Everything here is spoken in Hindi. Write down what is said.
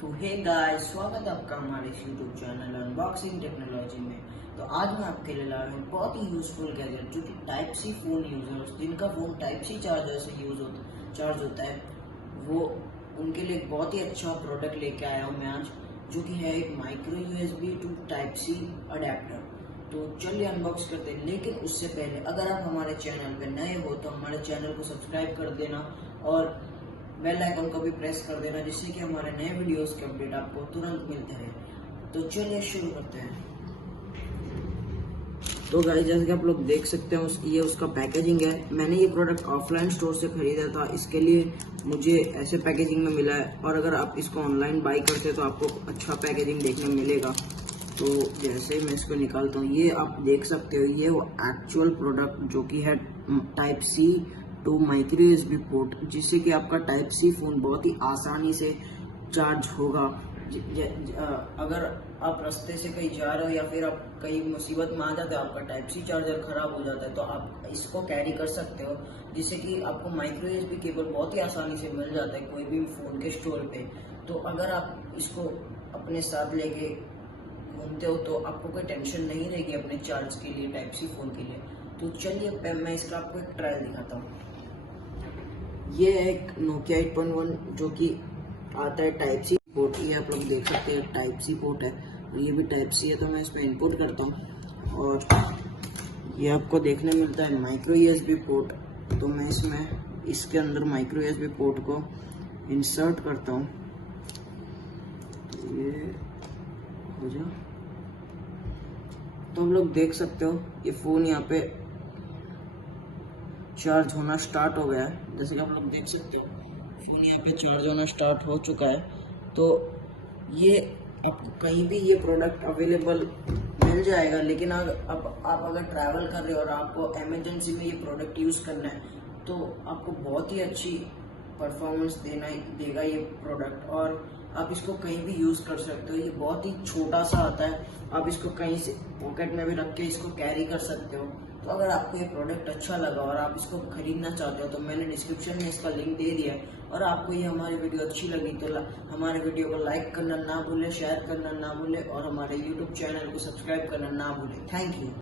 तो हे गाइस, स्वागत है आपका हमारे इस यूट्यूब चैनल अनबॉक्सिंग टेक्नोलॉजी में। तो आज मैं आपके लिए लाया हूँ बहुत ही यूजफुल गैजेट जो कि टाइप सी फोन यूजर्स जिनका फोन टाइप सी चार्जर से चार्ज होता है, वो उनके लिए एक बहुत ही अच्छा प्रोडक्ट लेके आया हूँ मैं आज, जो कि है एक micro USB to type C adapter. तो चलिए अनबॉक्स करते हैं, लेकिन उससे पहले अगर आप हमारे चैनल पे नए हो तो हमारे चैनल को सब्सक्राइब कर देना और बेल आइकन को भी प्रेस कर देना, जिससे कि हमारे नए वीडियोस के अपडेट आपको तुरंत मिलते रहे। तो चलिए शुरू करते हैं। तो गाइस, जैसे कि आप लोग देख सकते हैं ये उसका पैकेजिंग है। मैंने ये प्रोडक्ट ऑफलाइन स्टोर से खरीदा था, इसके लिए मुझे ऐसे पैकेजिंग में मिला है। और अगर आप इसको ऑनलाइन बाई करते हैं तो आपको अच्छा पैकेजिंग देखने मिलेगा। तो जैसे मैं इसको निकालता हूँ, ये आप देख सकते हो, ये वो एक्चुअल प्रोडक्ट जो कि है type C to micro USB port, जिससे कि आपका टाइप सी फोन बहुत ही आसानी से चार्ज होगा। अगर आप रास्ते से कहीं जा रहे हो या फिर आप कहीं मुसीबत में आ जाते हो, आपका टाइप सी चार्जर खराब हो जाता है, तो आप इसको कैरी कर सकते हो, जिससे कि आपको माइक्रो यूएसबी केबल बहुत ही आसानी से मिल जाता है कोई भी फोन के स्टोर पे। तो अगर आप इसको अपने साथ लेके घूमते हो तो आपको कोई टेंशन नहीं रहेगी अपने चार्ज के लिए, टाइप सी फोन के लिए। तो चलिए मैं इसका आपको एक ट्रायल दिखाता हूँ। ये है एक नोकिया 8.1 जो कि आता है टाइप सी पोर्ट। ये आप लोग देख सकते हैं टाइप सी पोर्ट है, और ये भी टाइप सी है। तो मैं इसमें इनपुट करता हूँ और ये आपको देखने मिलता है माइक्रो यूएसबी पोर्ट। तो मैं इसके अंदर माइक्रो यूएसबी पोर्ट को इंसर्ट करता हूँ। ये हो जाए तो हम लोग देख सकते हो ये फोन यहाँ पे चार्ज होना स्टार्ट हो गया है। जैसे कि आप लोग देख सकते हो फोन यहाँ पे चार्ज होना स्टार्ट हो चुका है। तो ये आपको कहीं भी ये प्रोडक्ट अवेलेबल मिल जाएगा, लेकिन अब आप अगर ट्रैवल कर रहे हो और आपको इमरजेंसी में ये प्रोडक्ट यूज़ करना है, तो आपको बहुत ही अच्छी परफॉर्मेंस देगा ये प्रोडक्ट, और आप इसको कहीं भी यूज़ कर सकते हो। ये बहुत ही छोटा सा आता है, आप इसको कहीं से पॉकेट में भी रख के इसको कैरी कर सकते हो। तो अगर आपको ये प्रोडक्ट अच्छा लगा और आप इसको खरीदना चाहते हो तो मैंने डिस्क्रिप्शन में इसका लिंक दे दिया है। और आपको ये हमारी वीडियो अच्छी लगी तो हमारे वीडियो को लाइक करना ना भूले, शेयर करना ना भूले, और हमारे यूट्यूब चैनल को सब्सक्राइब करना ना भूले। Thank you.